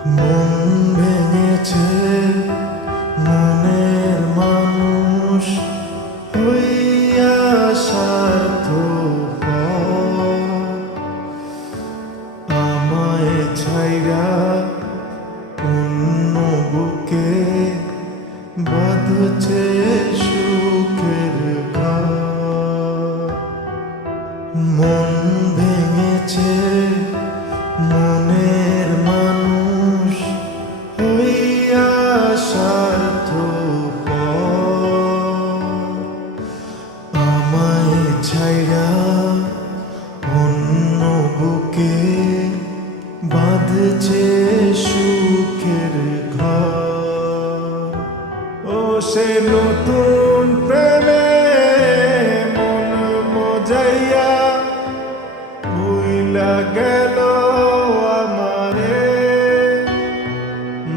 মন ভেঙেছে মনের মানুষ হইয়া স্বার্থপর, আমায় ছাইরা অন্য বুকে বাঁধছে সুখের ঘর। মন ভেঙেছে মনের মানুষ হইয়া স্বার্থপর, আমায় ছাইরা অন্য বুকে বাঁধছে সুখের ঘর। ও সে নতুন প্রেমে মন মজাইয়া ভুইলা গেল আমারে,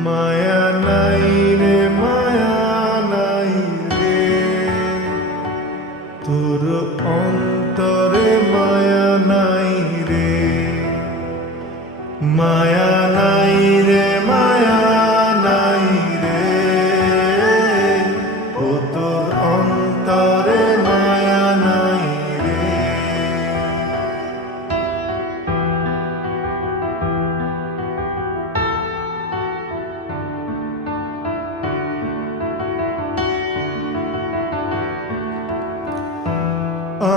মায়া নাই রে মায়া নাই রে, তোর অন্তরে মায়া নাই রে, মায়া নাই রে মায়া নাই রে, ও তোর অন্তরে মায়া নাই রে।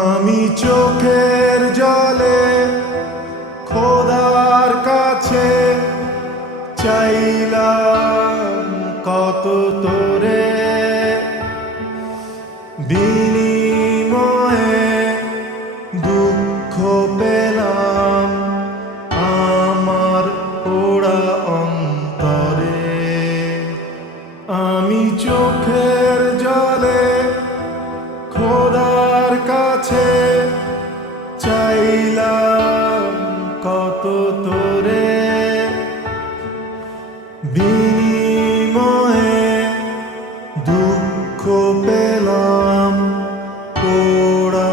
আমি চোখের জলে খোদার কাছে চাইলাম কত তোরে, বিনিময়ে দুঃখ পেলাম আমার পোড়া অন্তরে। আমি চোখের জলে খোদার কাছে চাইলাম কত তোরে, বিনিময়ে দুঃখ পেলাম পোড়া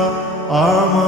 আমার